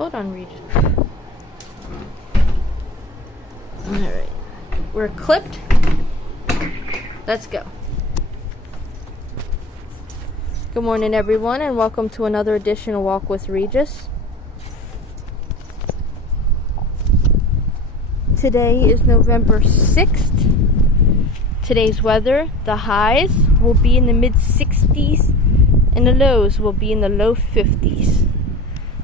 Hold on, Regis. Alright. We're clipped. Let's go. Good morning, everyone, and welcome to another edition of Walk with Regis. Today is November 6th. Today's weather, the highs will be in the mid-60s and the lows will be in the low 50s.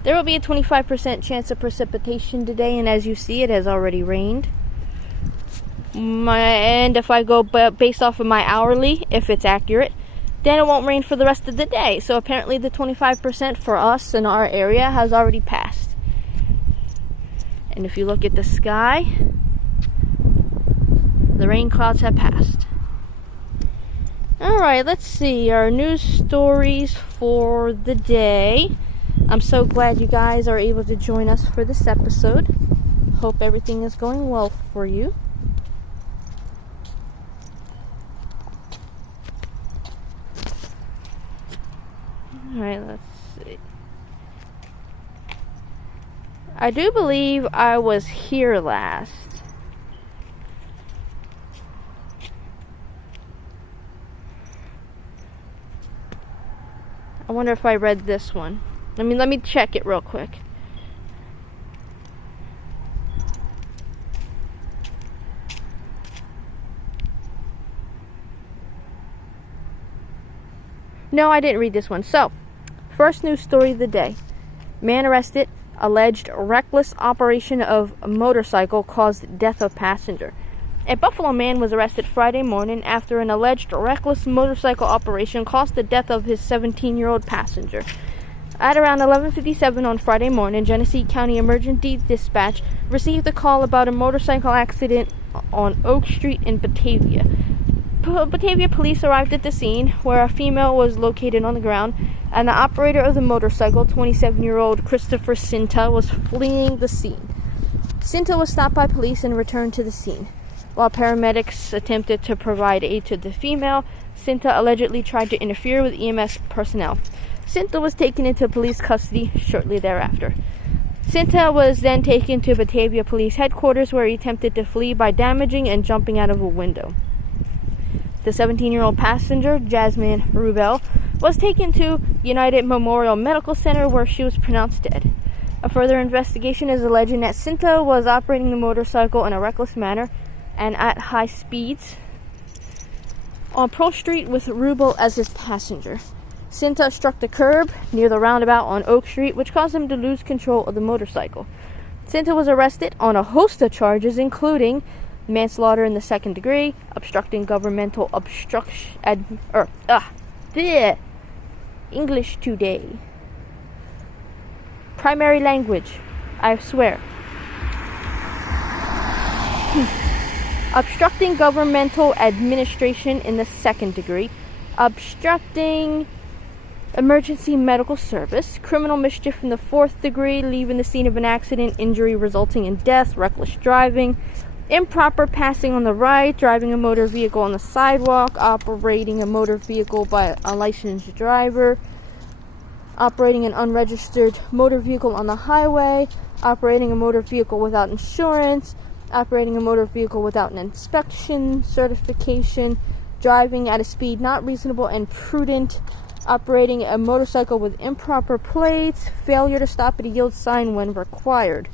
There will be a 25% chance of precipitation today, and as you see, it has already rained. And if I go based off of my hourly, if it's accurate, then it won't rain for the rest of the day. So apparently the 25% for us in our area has already passed. And if you look at the sky, the rain clouds have passed. Alright, let's see our news stories for the day. I'm so glad you guys are able to join us for this episode. Hope everything is going well for you. Alright, let's see. I do believe I was here last. I wonder if I read this one. Let me check it real quick. No, I didn't read this one. So, first news story of the day. Man arrested, alleged reckless operation of a motorcycle caused death of passenger. A Buffalo man was arrested Friday morning after an alleged reckless motorcycle operation caused the death of his 17-year-old passenger. At around 11:57 on Friday morning, Genesee County Emergency Dispatch received a call about a motorcycle accident on Oak Street in Batavia. Batavia police arrived at the scene, where a female was located on the ground, and the operator of the motorcycle, 27-year-old Christopher Cinta, was fleeing the scene. Cinta was stopped by police and returned to the scene. While paramedics attempted to provide aid to the female, Cinta allegedly tried to interfere with EMS personnel. Cinta was taken into police custody shortly thereafter. Cinta was then taken to Batavia Police Headquarters, where he attempted to flee by damaging and jumping out of a window. The 17-year-old passenger, Jasmine Rubel, was taken to United Memorial Medical Center, where she was pronounced dead. A further investigation is alleging that Cinta was operating the motorcycle in a reckless manner and at high speeds on Pearl Street with Rubel as his passenger. Cinta struck the curb near the roundabout on Oak Street, which caused him to lose control of the motorcycle. Cinta was arrested on a host of charges, including manslaughter in the second degree, obstructing governmental English today. Primary language, I swear. Obstructing governmental administration in the second degree, obstructing emergency medical service, criminal mischief in the fourth degree, leaving the scene of an accident, injury resulting in death, reckless driving, improper passing on the right, driving a motor vehicle on the sidewalk, operating a motor vehicle by a unlicensed driver, operating an unregistered motor vehicle on the highway, operating a motor vehicle without insurance, operating a motor vehicle without an inspection certification, driving at a speed not reasonable and prudent, operating a motorcycle with improper plates, failure to stop at a yield sign when required.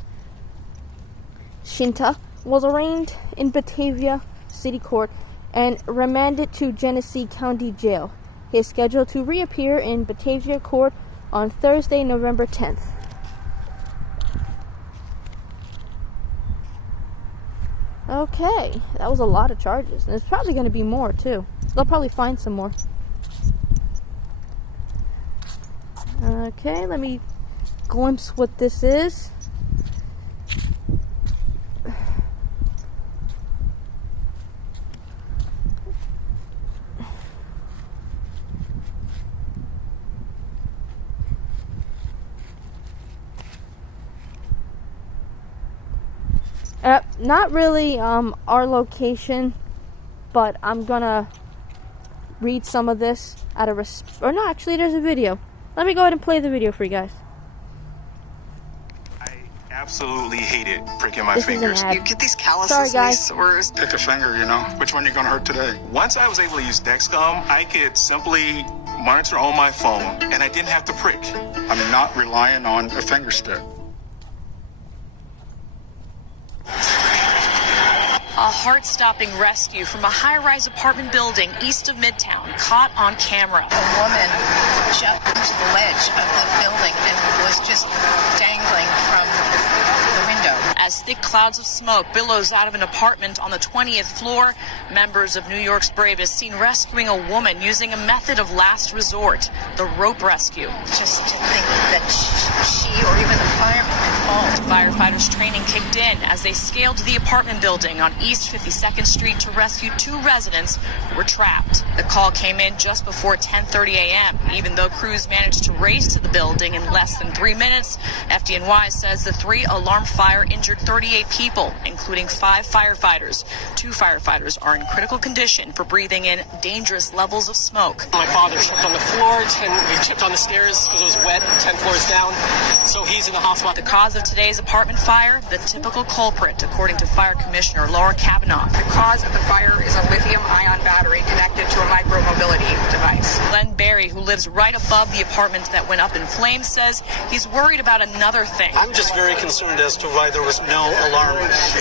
Cinta was arraigned in Batavia City Court and remanded to Genesee County Jail. He is scheduled to reappear in Batavia Court on Thursday, November 10th. Okay, that was a lot of charges. And there's probably going to be more, too. They'll probably find some more. Okay, let me glimpse what this is. Not really our location, but I'm gonna read some of this out of or no, actually there's a video. Let me go ahead and play the video for you guys. absolutely hated pricking my This is an fingers. ad. You get these calluses Sorry, and guys. these sores. Pick a finger, you know. Which one you gonna hurt today? Once I was able to use Dexcom, I could simply monitor on my phone, and I didn't have to prick. I mean, not relying on a finger stick. A heart-stopping rescue from a high-rise apartment building east of Midtown, caught on camera. A woman jumped into the ledge of the building and was just dangling from the window. As thick clouds of smoke billows out of an apartment on the 20th floor, members of New York's bravest seen rescuing a woman using a method of last resort, the rope rescue. Just to think that she or even the fireman could fall. Firefighters' training kicked in as they scaled the apartment building on East 52nd Street to rescue two residents who were trapped. The call came in just before 10:30 a.m. Even though crews managed to race to the building in less than 3 minutes, FDNY says the three-alarm fire injured 38 people, including 5 firefighters. 2 firefighters are in critical condition for breathing in dangerous levels of smoke. My father tripped on the floor and he chipped on the stairs because it was wet, 10 floors down. So he's in the hospital. The cause of today's apartment fire, the typical culprit, according to Fire Commissioner Laura Kavanaugh. The cause of the fire is a lithium-ion battery connected to a micro-mobility device. Glenn Berry, who lives right above the apartment that went up in flames, says he's worried about another thing. I'm just very concerned as to why there was no alarm.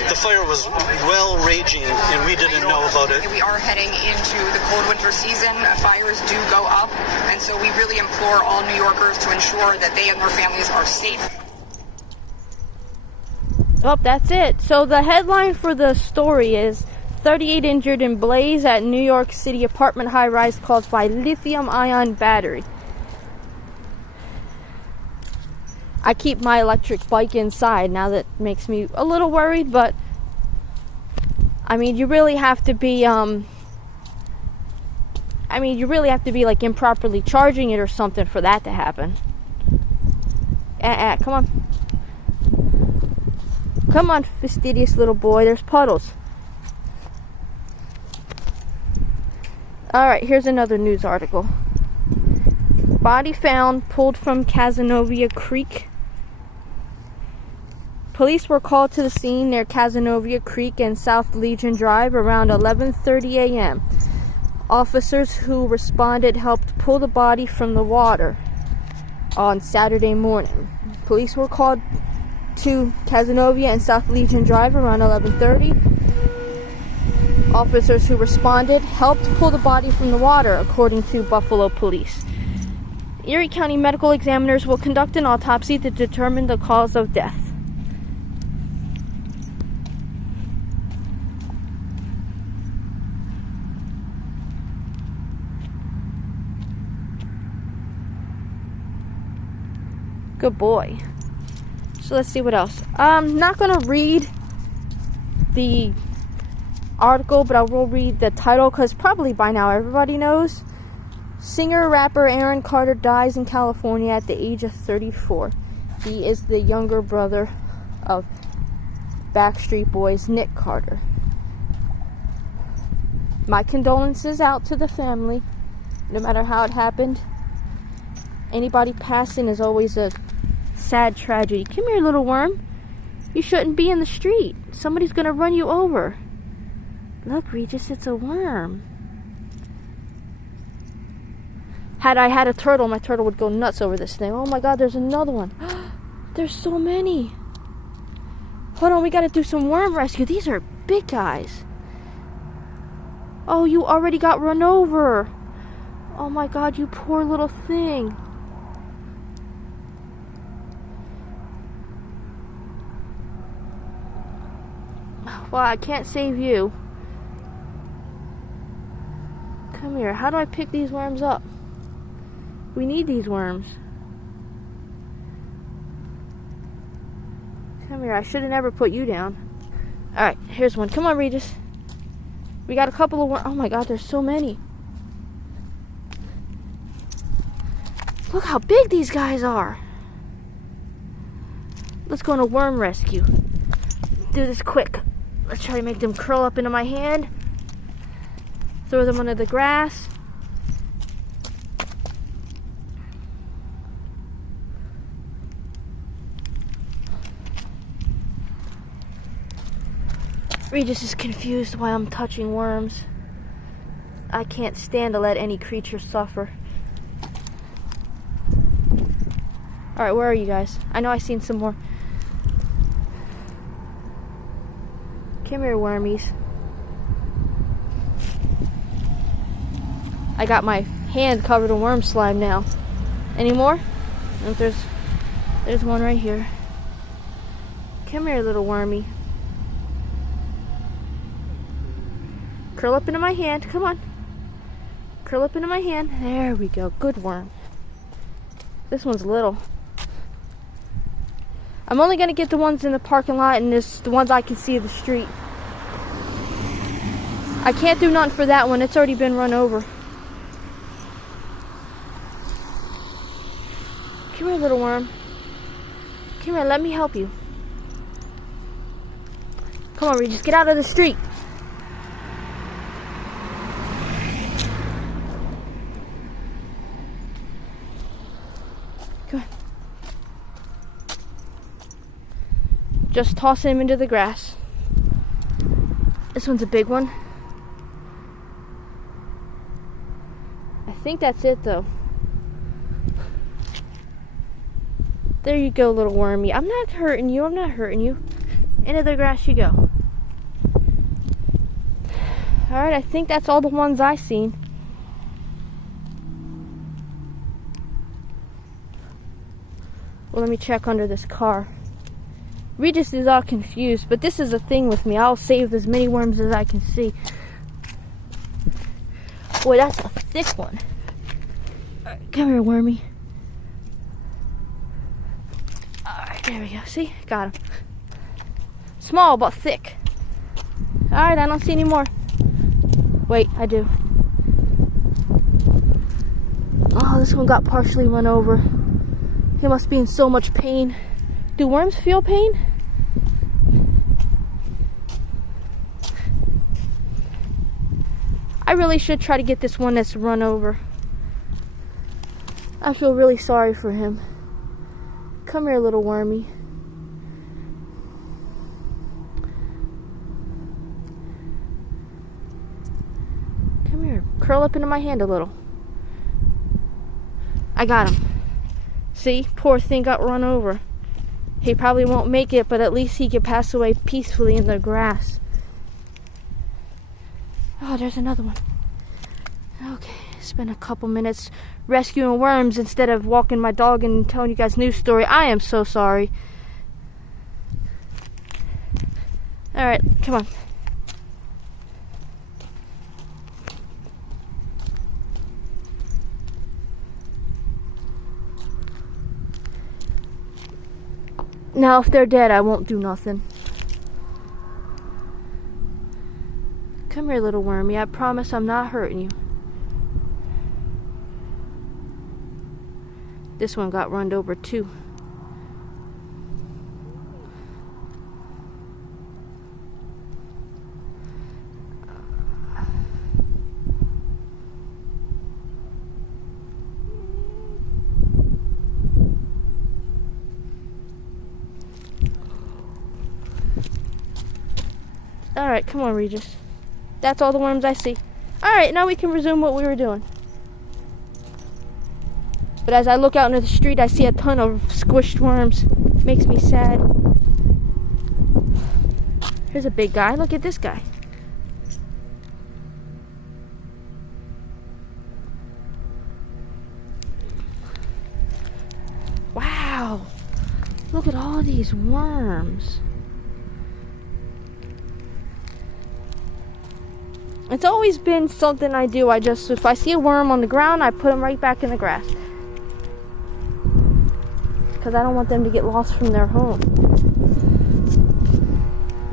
The fire was well raging and we didn't know about it. We are heading into the cold winter season. Fires do go up, and so we really implore all New Yorkers to ensure that they and their families are safe. Well, that's it. So the headline for the story is 38 injured in blaze at New York City apartment high-rise caused by lithium-ion battery. I keep my electric bike inside. Now that makes me a little worried, but I mean, you really have to be like improperly charging it or something for that to happen. Come on. Come on, fastidious little boy. There's puddles. Alright, here's another news article. Body found pulled from Cazenovia Creek. Police were called to the scene near Cazenovia Creek and South Legion Drive around 11:30 a.m. Officers who responded helped pull the body from the water on Saturday morning. Police were called to Cazenovia and South Legion Drive around 11:30. Officers who responded helped pull the body from the water, according to Buffalo Police. Erie County medical examiners will conduct an autopsy to determine the cause of death. Good boy. So let's see what else. I'm not going to read the article, but I will read the title because probably by now everybody knows. Singer-rapper Aaron Carter dies in California at the age of 34. He is the younger brother of Backstreet Boys' Nick Carter. My condolences out to the family, no matter how it happened. Anybody passing is always a sad tragedy. Come here, little worm. You shouldn't be in the street. Somebody's gonna run you over. Look, Regis, it's a worm. Had I had a turtle, my turtle would go nuts over this thing. Oh my god, there's another one. There's so many. Hold on, we gotta do some worm rescue. These are big guys. Oh, you already got run over. Oh my god, you poor little thing. Well, I can't save you. Come here. How do I pick these worms up? We need these worms. Come here. I should have never put you down. Alright, here's one. Come on, Regis. We got a couple of worms. Oh my god, there's so many. Look how big these guys are. Let's go on a worm rescue. Do this quick. Let's try to make them curl up into my hand. Throw them under the grass. Regis is confused why I'm touching worms. I can't stand to let any creature suffer. Alright, where are you guys? I know I've seen some more. Come here, wormies. I got my hand covered in worm slime now. Any more? Oh, there's one right here. Come here, little wormy. Curl up into my hand. Come on. Curl up into my hand. There we go. Good worm. This one's little. I'm only going to get the ones in the parking lot and the ones I can see in the street. I can't do nothing for that one. It's already been run over. Come here, little worm. Come here, let me help you. Come on, Regis, get out of the street. Come on. Just toss him into the grass. This one's a big one. I think that's it, though. There you go, little wormy. I'm not hurting you. I'm not hurting you. Into the grass you go. Alright, I think that's all the ones I've seen. Well, let me check under this car. Regis is all confused, but this is a thing with me. I'll save as many worms as I can see. Boy, that's a thick one. Alright, come here, wormy. Alright, there we go. See? Got him. Small, but thick. Alright, I don't see any more. Wait, I do. Oh, this one got partially run over. He must be in so much pain. Do worms feel pain? I really should try to get this one that's run over. I feel really sorry for him. Come here, little wormy. Come here. Curl up into my hand a little. I got him. See? Poor thing got run over. He probably won't make it, but at least he can pass away peacefully in the grass. Oh, there's another one. Okay, spent a couple minutes rescuing worms instead of walking my dog and telling you guys a news story. I am so sorry. Alright, come on. Now, if they're dead, I won't do nothing. Come here, little wormy. I promise I'm not hurting you. This one got run over too. Alright, come on, Regis. That's all the worms I see. Alright, now we can resume what we were doing. But as I look out into the street, I see a ton of squished worms. Makes me sad. Here's a big guy. Look at this guy. Wow. Look at all these worms. It's always been something I do. If I see a worm on the ground, I put them right back in the grass. Because I don't want them to get lost from their home.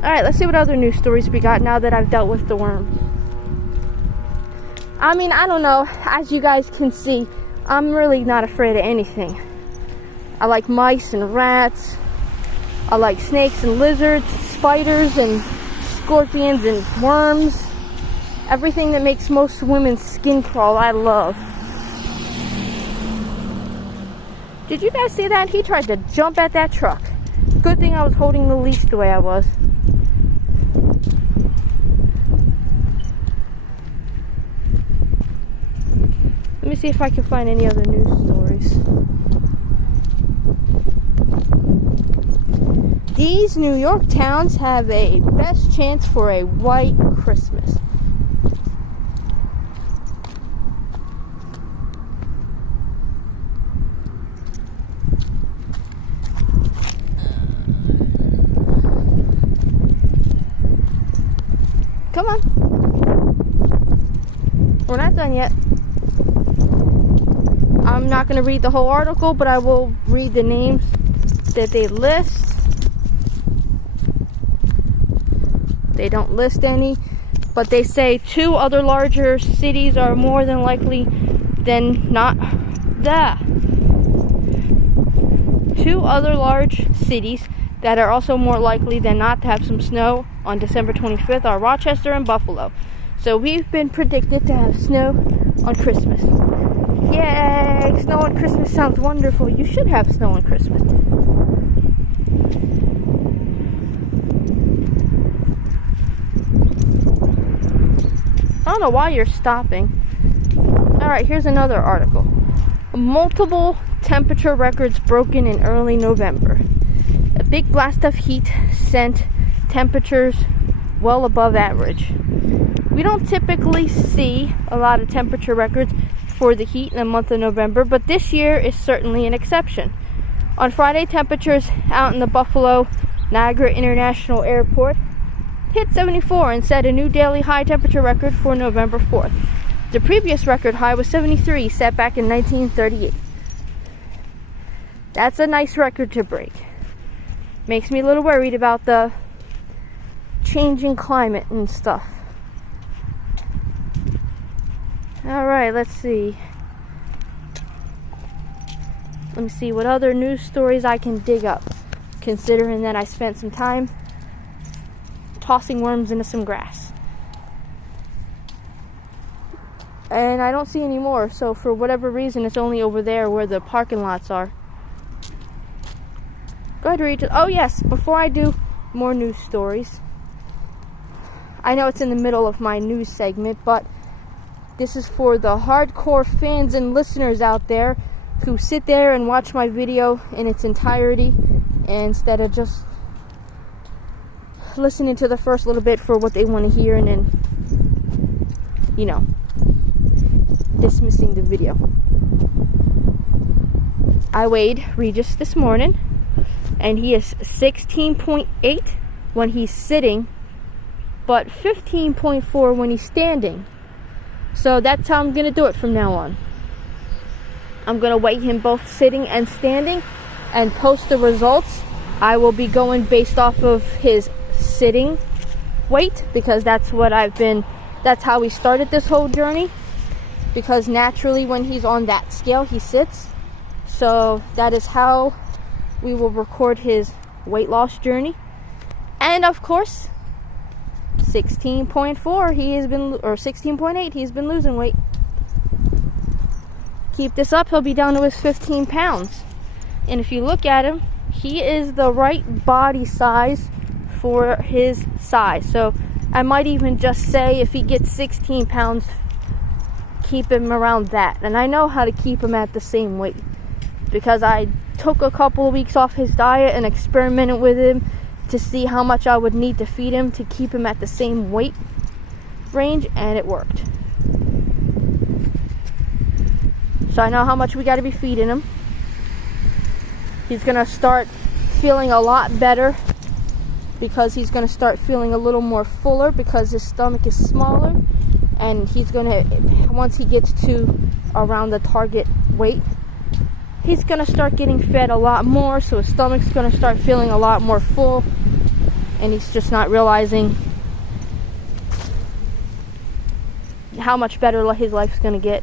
Alright, let's see what other news stories we got now that I've dealt with the worms. I mean, I don't know. As you guys can see, I'm really not afraid of anything. I like mice and rats. I like snakes and lizards, spiders and scorpions and worms. Everything that makes most women's skin crawl, I love. Did you guys see that? He tried to jump at that truck. Good thing I was holding the leash the way I was. me see if I can find any other news stories. These New York towns have a best chance for a white Christmas. Come on. We're not done yet. I'm not going to read the whole article, but I will read the names that they list. They don't list any, but they say 2 other larger cities are more than likely than not. 2 other large cities that are also more likely than not to have some snow on December 25th are Rochester and Buffalo. So we've been predicted to have snow on Christmas. Yay! Snow on Christmas sounds wonderful. You should have snow on Christmas. I don't know why you're stopping. Alright, here's another article. Multiple temperature records broken in early November. A big blast of heat sent temperatures well above average. We don't typically see a lot of temperature records for the heat in the month of November, but this year is certainly an exception. On Friday, temperatures out in the Buffalo Niagara International Airport hit 74 and set a new daily high temperature record for November 4th. The previous record high was 73, set back in 1938. That's a nice record to break. Makes me a little worried about the changing climate and stuff. Alright, let's see. Let me see what other news stories I can dig up, considering that I spent some time tossing worms into some grass. And I don't see any more, so for whatever reason, it's only over there where the parking lots are. Go ahead, Regis. Oh, yes, before I do more news stories, I know it's in the middle of my news segment, but this is for the hardcore fans and listeners out there who sit there and watch my video in its entirety instead of just listening to the first little bit for what they want to hear and then, you know, dismissing the video. I weighed Regis this morning, and he is 16.8 when he's sitting, but 15.4 when he's standing. So that's how I'm going to do it from now on. I'm going to weigh him both sitting and standing and post the results. I will be going based off of his sitting weight, because that's how we started this whole journey, because naturally when he's on that scale he sits. So that is how we will record his weight loss journey. And of course, 16.4 he has been, or 16.8 he's been losing weight. Keep this up, he'll be down to his 15 pounds. And if you look at him, he is the right body size for his size. So I might even just say, if he gets 16 pounds, keep him around that. And I know how to keep him at the same weight, because I took a couple of weeks off his diet and experimented with him to see how much I would need to feed him to keep him at the same weight range, and it worked. So I know how much we got to be feeding him. He's going to start feeling a lot better, because he's going to start feeling a little more fuller because his stomach is smaller, and he's going to, once he gets to around the target weight, he's going to start getting fed a lot more, so his stomach's going to start feeling a lot more full, and he's just not realizing how much better his life's going to get.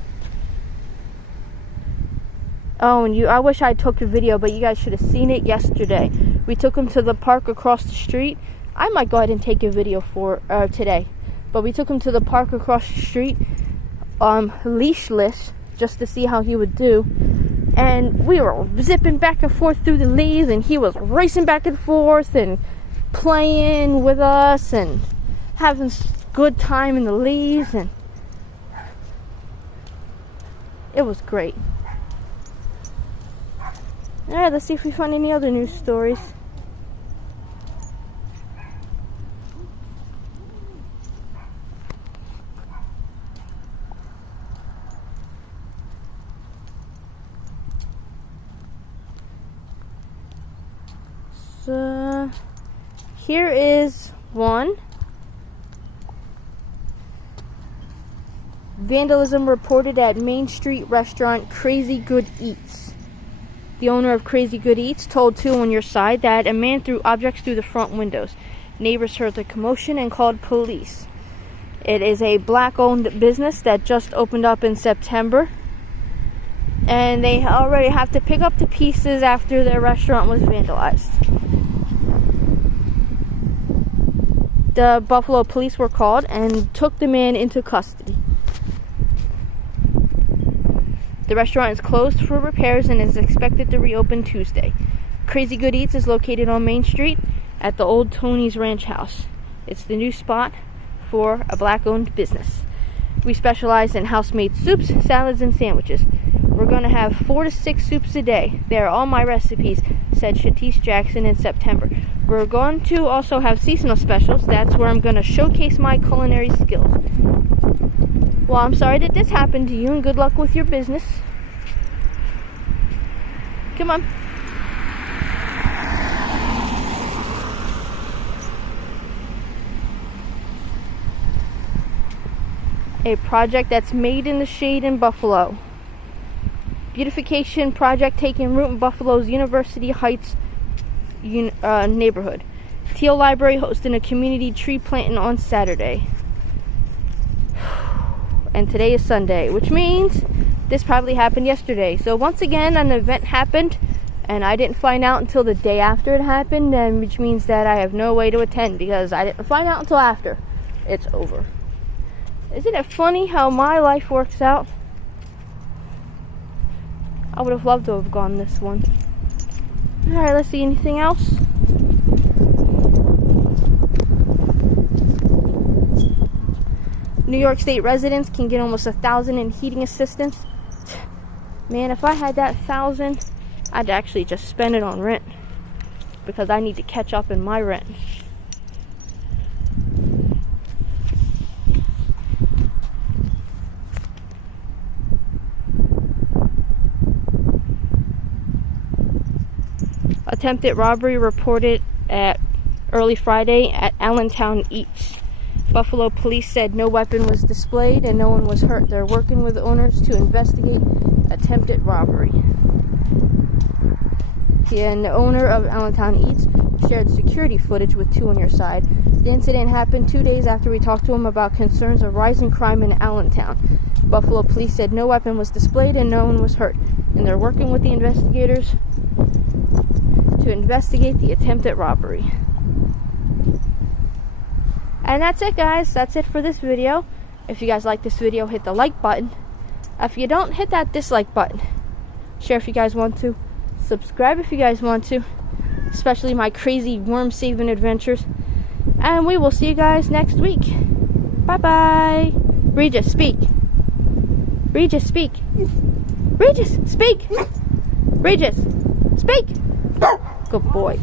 Oh, and I wish I took a video, but you guys should have seen it yesterday. We took him to the park across the street. I might go ahead and take a video for today. But we took him to the park across the street, leashless, just to see how he would do. And we were zipping back and forth through the leaves, and he was racing back and forth and playing with us and having a good time in the leaves. And It was great. Alright, let's see if we find any other news stories. So, here is one. Vandalism reported at Main Street restaurant Crazy Good Eats. The owner of Crazy Good Eats told Two on Your Side that a man threw objects through the front windows. Neighbors heard the commotion and called police. It is a black-owned business that just opened up in September. And they already have to pick up the pieces after their restaurant was vandalized. The Buffalo police were called and took the man into custody. The restaurant is closed for repairs and is expected to reopen Tuesday. Crazy Good Eats is located on Main Street at the old Tony's Ranch House. It's the new spot for a black-owned business. We specialize in house-made soups, salads, and sandwiches. We're going to have 4 to 6 soups a day. They are all my recipes, said Shatise Jackson in September. We're going to also have seasonal specials. That's where I'm going to showcase my culinary skills. Well, I'm sorry that this happened to you, and good luck with your business. Come on. A project that's made in the shade in Buffalo. Beautification project taking root in Buffalo's University Heights neighborhood. Teal Library hosting a community tree planting on Saturday. And today is Sunday, which means this probably happened yesterday. So once again, an event happened, and I didn't find out until the day after it happened, and which means that I have no way to attend because I didn't find out until after it's over. Isn't it funny how my life works out? I would have loved to have gone this one. Alright, let's see, anything else? New York State residents can get almost $1,000 in heating assistance. Man, if I had that $1,000, I'd actually just spend it on rent because I need to catch up in my rent. Attempted robbery reported at early Friday at Allentown Eats. Buffalo police said no weapon was displayed and no one was hurt. They're working with owners to investigate attempted robbery. And the owner of Allentown Eats shared security footage with Two on Your Side. The incident happened 2 days after we talked to him about concerns of rising crime in Allentown. Buffalo police said no weapon was displayed and no one was hurt. And they're working with the investigators to investigate the attempted robbery. And that's it, guys. That's it for this video. If you guys like this video, hit the like button. If you don't, hit that dislike button. Share if you guys want to. Subscribe if you guys want to. Especially my crazy worm saving adventures. And we will see you guys next week. Bye-bye. Regis, speak. Regis, speak. Regis, speak. Regis, speak. Good boy.